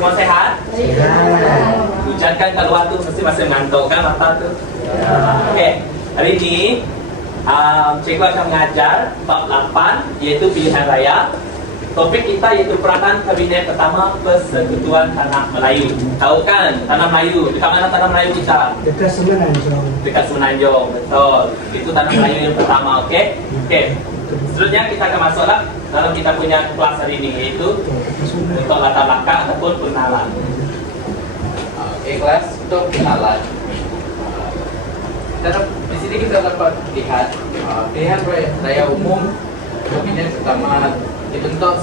Semua sehat? Sehat. Hujan kan kat luar tu mesti masih mengantuk kan mata tu. Okey, hari ini cikgu akan mengajar bab 8 iaitu pilihan raya. Topik kita iaitu peranan Kabinet Pertama Persekutuan Tanah Melayu. Tahu kan Tanah Melayu? Dekat mana Tanah Melayu kita? Dekat Semenanjung. Dekat Semenanjung, betul. Itu Tanah Melayu yang pertama, okey? Okey. Seterusnya kita akan masuklah dalam kita punya kelas hari ini iaitu untuk latar belakang ataupun pengenalan. Okey, kelas untuk kenalan. Dalam di sini kita dapat lihat pilihan raya umum Kabinet Pertama dibentuk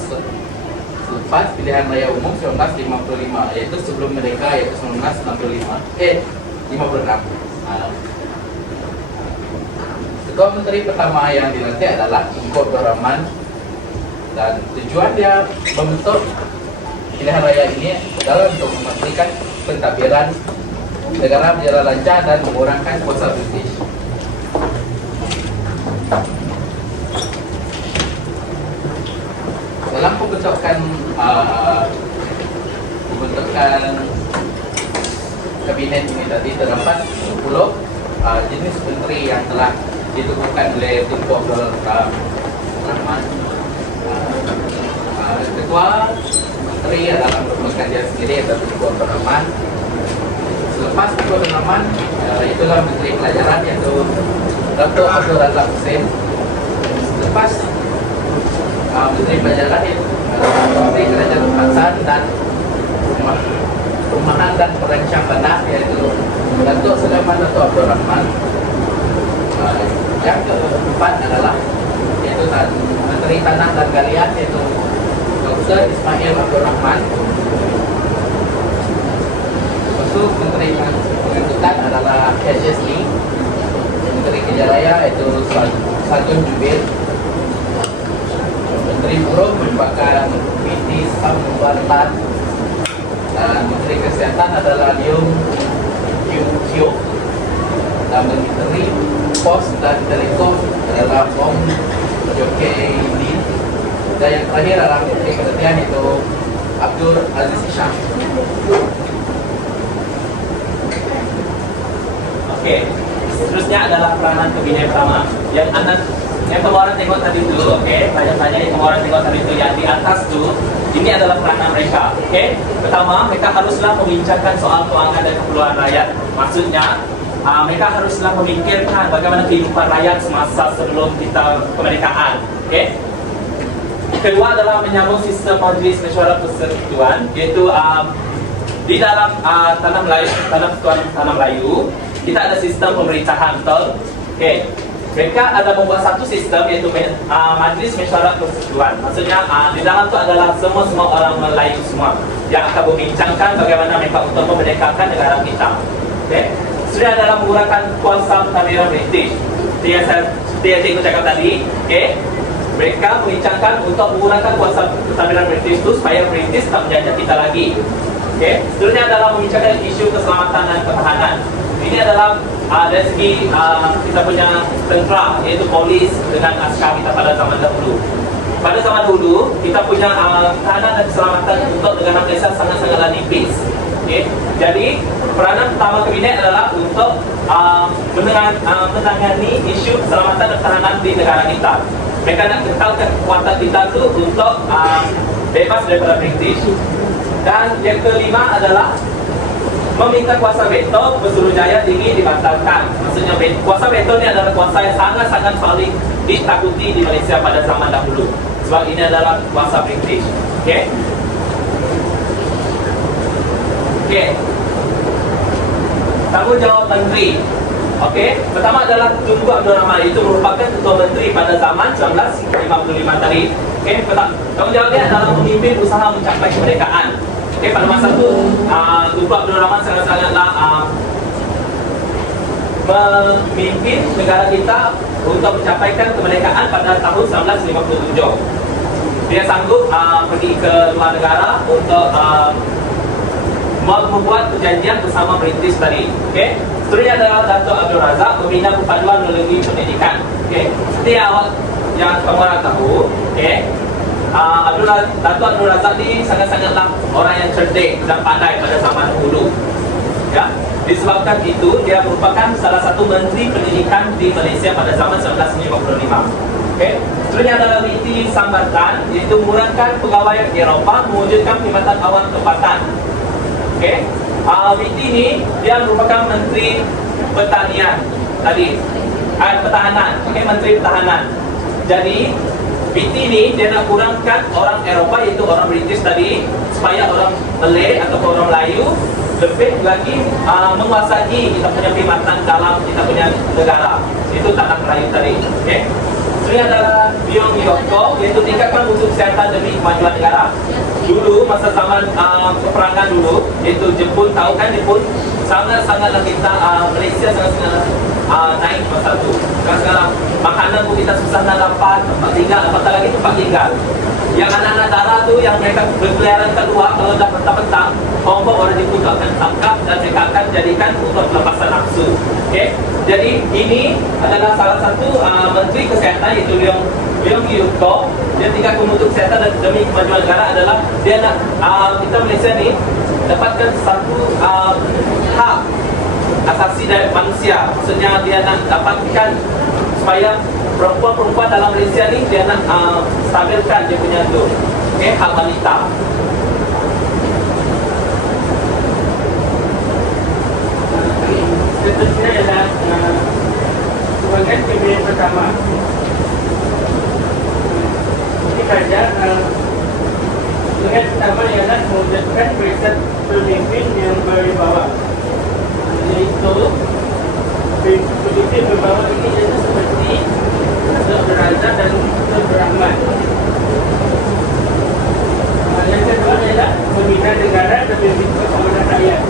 selepas pilihan raya umum 1955, iaitu sebelum merdeka, iaitu 1956. Ketua Menteri pertama yang dilantik adalah Tunku Abdul Rahman, dan tujuan dia membentuk pilihan raya ini adalah untuk memastikan pentadbiran negara berjalan lancar dan mengurangkan kuasa British. Dalam pembentukan kabinet ini tadi terdapat 10 jenis menteri yang telah ditentukan oleh Tunku Abdul Rahman. Ketua menteri adalah merupakan dia sendiri, yaitu Tunku Abdul Rahman. Selepas Tunku Abdul Rahman, itulah Menteri Pelajaran, yaitu Datuk Abdul Razak Hussein. Selepas Menteri Pelajaran itu Menteri Kerajaan Pembangunan dan Perumahan dan Perancang Tanah, yaitu Datuk Sulaiman Datuk Abdul Rahman. Yang keempat adalah yaitu Menteri Tanah dan Galian, yaitu Dr. Ismail Abdul Rahman. Lepas itu Menteri Pengangkutan adalah H.S. Lee. Menteri Kerja Raya yaitu Sadun Jubil. Menteri Buruh merupakan P.T. Sambartan, dan Menteri Kesehatan adalah Leong Kiew Kyo, dan Menteri Pos dan Telekom adalah Bong Joke Lee, dan yang terakhir adalah Menteri Pertanian yaitu Abdul Aziz Syam. Okey. Seterusnya adalah peranan kabinet pertama. Yang kamu orang tengok tadi tu, okey, tanya-tanya yang kamu orang tengok tadi tu yang di atas tu, ini adalah peranan mereka, okey. Pertama, mereka haruslah membincangkan soal kewangan dan keperluan rakyat. Maksudnya, mereka haruslah memikirkan bagaimana kehidupan rakyat semasa sebelum kita kemerdekaan, okey. Kedua adalah menyambung sistem Majlis Mesyuarat Persekutuan, iaitu di dalam Tanah Melayu, kita ada sistem pemerintahan, betul? Okey. Mereka ada membuat satu sistem iaitu Majlis Mesyuarat Persekutuan. Maksudnya di dalam itu adalah semua orang Melayu semua yang akan membincangkan bagaimana mereka untuk memerdekakan negara kita. Okay? Sudah dalam menggunakan kuasa pentadbiran British. Seperti yang cikgu cakap tadi, okay? Mereka membincangkan untuk menggunakan kuasa pentadbiran British itu supaya British tak menjajah kita lagi. Okay? Seterusnya adalah membincangkan isu keselamatan dan pertahanan. Ini adalah dari segi kita punya tentera, iaitu polis dengan askar kita pada zaman dahulu. Pada zaman dahulu, kita punya pertahanan dan keselamatan untuk negara Malaysia sangat-sangatlah nipis. Okay? Jadi, peranan pertama kabinet adalah untuk menangani isu keselamatan dan pertahanan di negara kita. Mereka nak kekalkan kekuatan kita tu untuk bebas daripada British. Dan yang kelima adalah meminta kuasa veto Pesuruhjaya tinggi dibatalkan. Maksudnya kuasa veto ni adalah kuasa yang sangat-sangat paling ditakuti di Malaysia pada zaman dahulu, sebab ini adalah kuasa British. Okey. Okey. Tanggungjawab menteri. Okey. Pertama adalah Tunku Abdul Rahman, itu merupakan ketua menteri pada zaman 1955 tadi. Okey. Tanggungjawab dia adalah memimpin usaha mencapai kemerdekaan. Okay, pada masa itu, Tunku Abdul Rahman sangat-sangatlah memimpin negara kita untuk mencapaikan kemerdekaan pada tahun 1957. Dia sanggup pergi ke luar negara untuk membuat perjanjian bersama British tadi. Okay? Seterusnya adalah Datuk Abdul Razak membina perpaduan melalui pendidikan. Okay? Seperti yang kamu orang tahu, okay? Datuk Abdul Razak ni sangat-sangatlah orang yang cerdik dan pandai pada zaman dahulu. Ya, disebabkan itu dia merupakan salah satu menteri pendidikan di Malaysia pada zaman 1955. Okey, seterusnya adalah VT Sambatan, iaitu mengurangkan pegawai Eropah mewujudkan perkhidmatan awam tempatan. Okey, VT ni dia merupakan menteri pertanian tadi, pertahanan. Okey, menteri pertahanan. Jadi VT ni dia nak kurangkan orang Eropah, iaitu orang British tadi, supaya orang Malay atau orang Melayu lebih lagi menguasai kita punya perkhidmatan dalam kita punya negara. Itu tanah Melayu tadi. Okey. Ini adalah Byung Yoko, iaitu tingkatkan mutu kesihatan demi kemajuan negara. Dulu masa zaman peperangan dulu, iaitu Jepun, tahu kan Jepun sangat-sangatlah kita Malaysia sangat-sangat naik masa tu. Sekarang makanan pun kita susah nak dapat, tempat tinggal, apatah lagi tempat tinggal. Yang anak-anak darah tu yang mereka berkeliaran keluar kalau dah petang-petang, kelompok orang Jepun tu akan tangkap dan mereka akan jadikan untuk pelepasan nafsu. Okey. Jadi ini adalah salah satu menteri kesihatan, iaitu Byung Yoko. Dia tingkatkan mutu kesihatan demi kemajuan negara adalah dia nak kita Malaysia ni dapatkan satu hak asasi dari manusia. Maksudnya dia nak dapatkan supaya perempuan-perempuan dalam Malaysia ni dia nak stabilkan dia punya tu. Okey, hak wanita. Seterusnya adalah sebagai pilihan pertama. Ini saja pilihan pertama ialah mewujudkan barisan pemimpin yang berwibawa. Iaitu pemimpin berwibawa ini iaitu seperti Dr. Razak dan Dr. Rahman. Yang kedua adalah pembina negara dan pembina pemerintah rakyat.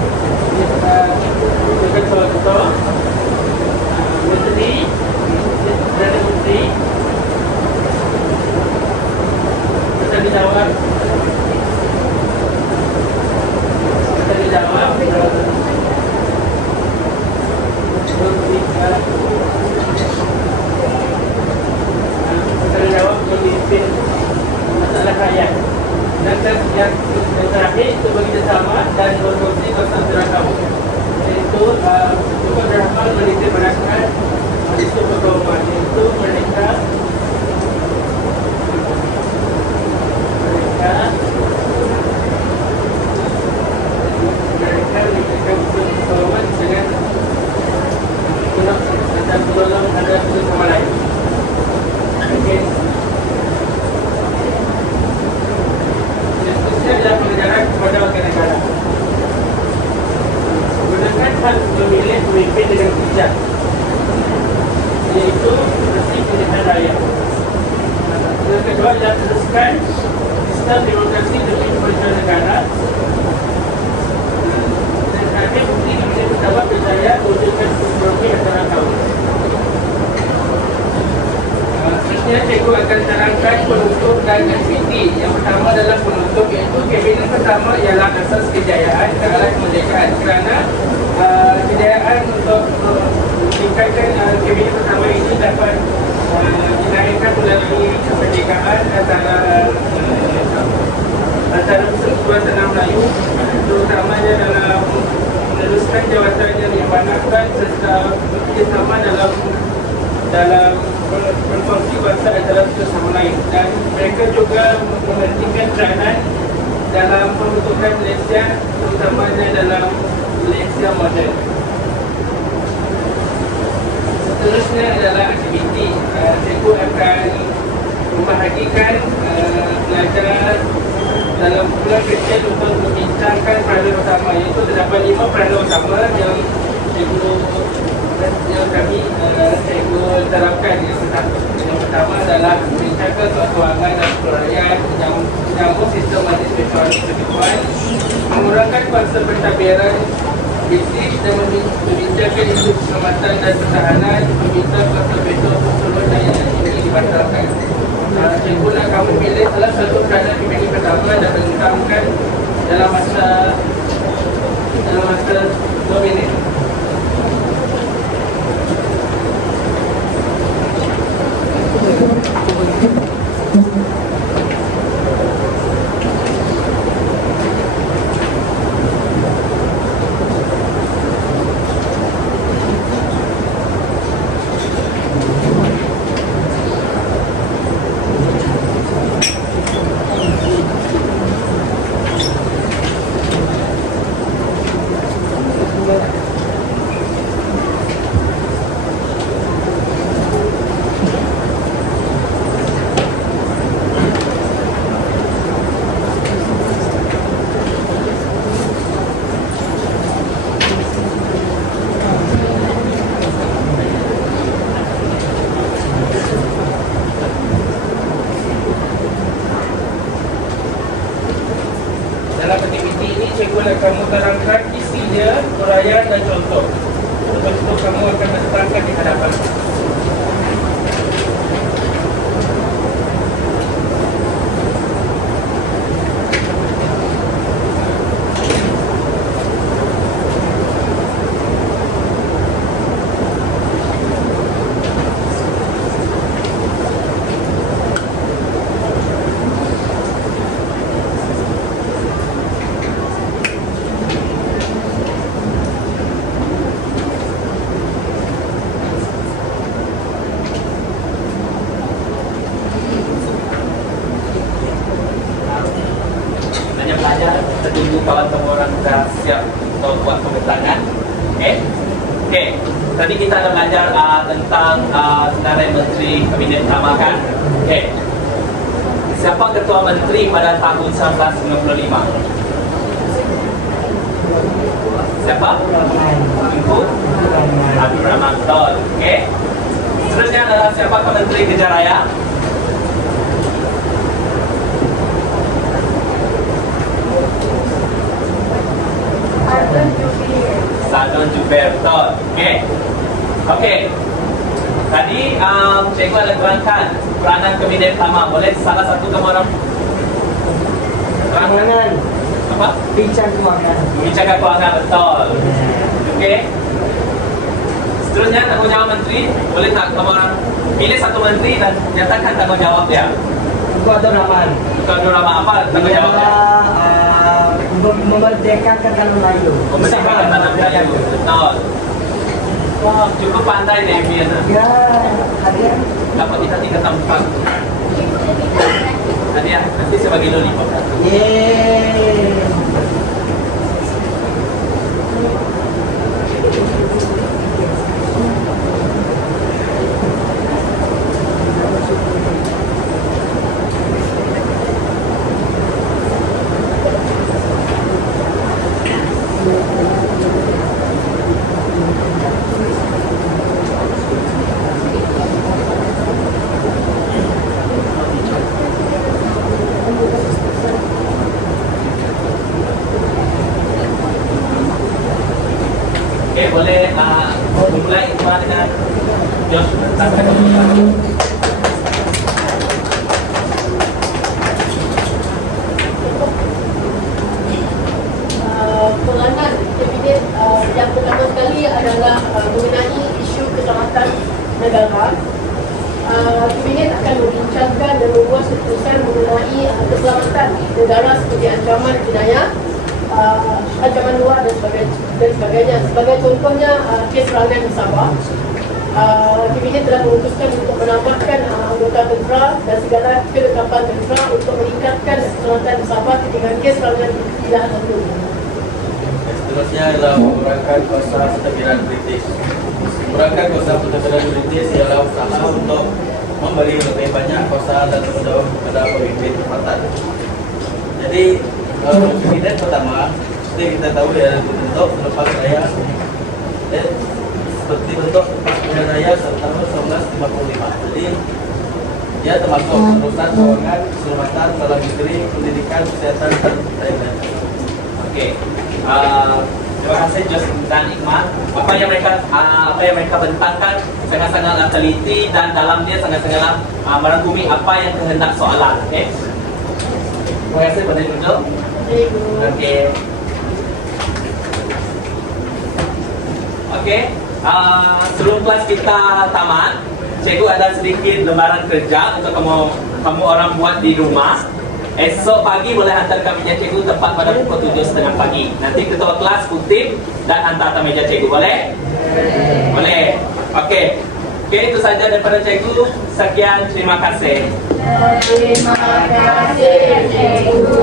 Dengan contoh menteri, Perdana Menteri, bertanggungjawab memimpin masalah rakyat. Dan yang terakhir itu bekerjasama dan berfungsi bersama kamu. Iaitu Tuan Rahman meniti beratkan Malaysia Pergauman, iaitu mereka memberikan pergauman dengan dan tolong ada satu sama lain. Okey. Seterusnya adalah pengajaran kepada warga negara. Gunakan hak memilih pemimpin dengan bijak, iaitu bersih pilihan rakyat. Yang kedua adalah teruskan sistem demokrasi demi kemajuan negara. Dan terakhir, bukti Malaysia Bersama berjaya mewujudkan kompromi antara kaum. Seterusnya, cikgu akan terangkan penutup dan aktiviti. Yang pertama adalah penutup, iaitu kabinet pertama ialah asas kejayaan ke arah kemerdekaan. Kerana kejayaan untuk meningkatkan kabinet pertama ini dapat dinaikkan melalui kemerdekaan antara persekutuan tanah Melayu, terutamanya dalam meneruskan jawatan yang diamanahkan serta bekerjasama dalam berkongsi bangsa antara satu sama lain. Dan mereka juga mementingkan peranan dalam pembentukan Malaysia, terutamanya dalam Malaysia moden. Seterusnya adalah aktiviti. Cikgu akan membahagikan pelajar dalam kumpulan kecil untuk membincangkan peranan utama, iaitu terdapat 5 peranan utama yang kami cikgu terapkan. Yang pertama adalah membincangkan soal kewangan dan kerugian, menyambung sistem administrasi penipuan, mengurangkan kuasa pentadbiran bisnis dan membincangkan isu keselamatan dan pertahanan, meminta kuasa veto untuk seluruh daya ini dibatalkan. Cikgu nak kamu pilih salah satu peranan pemimpin pertama dan mengutamakan dalam masa 2 minit. kamu terangkan isinya, uraian dan contoh. Lepas itu kamu akan letakkan di hadapan. Hanya belajar, kita tunggu kawan kamu orang sudah siap untuk buat pembentangan. Oke? Oke. Tadi kita ada belajar tentang senarai Menteri Kabinet Utama kan? Oke. Siapa Ketua Menteri pada tahun 1995? Siapa? Tengku Abdul Rahman. Betul. Oke. Seterusnya adalah siapa Menteri Kerja Raya? Sadon Jubair. Betul. Oke. Oke. Tadi cikgu ada terangkan peranan Kabinet Utama. Boleh salah satu kamu orang Keuangan. apa? Bincang keuangan. Bincang keuangan. Betul. Oke. Seterusnya tanggung jawab menteri. Boleh tak kamu orang pilih satu menteri dan nyatakan tanggung jawab dia. Itu ada Rahman. Tanggung jawab apa? Tanggung jawabnya. Memerdekakan tanah Melayu. Memerdekakan tanah Melayu. Betul. Wah, cukup pandai deh Mian. Ya, hadiah. Dapat kita 3 tempat. Hadiah nanti sebagai lollipop. Yeay. Oke, boleh mulai dengan Josh. Peranan kabinet yang pertama sekali adalah mengenai isu keselamatan negara. Kabinet akan membincangkan dan membuat keputusan mengenai keselamatan negara seperti ancaman jenayah, ancaman luar dan sebagainya. Sebagai contohnya kes serangan di Sabah. Kabinet telah memutuskan untuk menambahkan anggota tentera dan segala kelengkapan tentera untuk meningkatkan keselamatan di Sabah ketika kes serangan tidak terjadi. Seterusnya adalah mengurangkan kuasa pentadbiran British. Mengurangkan kuasa pentadbiran British ialah usaha untuk memberi lebih banyak kuasa dan tanggung jawab kepada pemimpin tempatan. Jadi, kabinet pertama, seperti kita tahu ya, dibentuk selepas raya, seperti bentuk pilihan raya tahun 1955. Jadi, dia termasuk urusan keuangan, keselamatan, dalam negeri, pendidikan, kesehatan, dan lain-lain. Oke. Terima kasih Jos dan Iqman. Apa yang mereka bentangkan sangat-sangat teliti dan dalamnya sangat-sangat merangkumi apa yang kehendak soalan. Oke. Terima kasih pada duduk. Oke. Oke. Sebelum kelas kita tamat, cikgu ada sedikit lembaran kerja untuk kamu orang buat di rumah. Esok pagi boleh hantar ke meja cikgu tepat pada pukul 7.30 pagi. Nanti ketua kelas kutip dan hantar ke meja cikgu. Boleh? Boleh. Okey. Okey, itu saja daripada cikgu. Sekian, terima kasih. Terima kasih, cikgu.